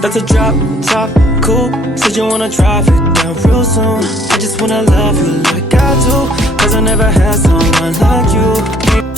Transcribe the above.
That's a drop top cool. Said you wanna drive it down real soon. I just wanna love you like I do, 'cause I never had someone like you.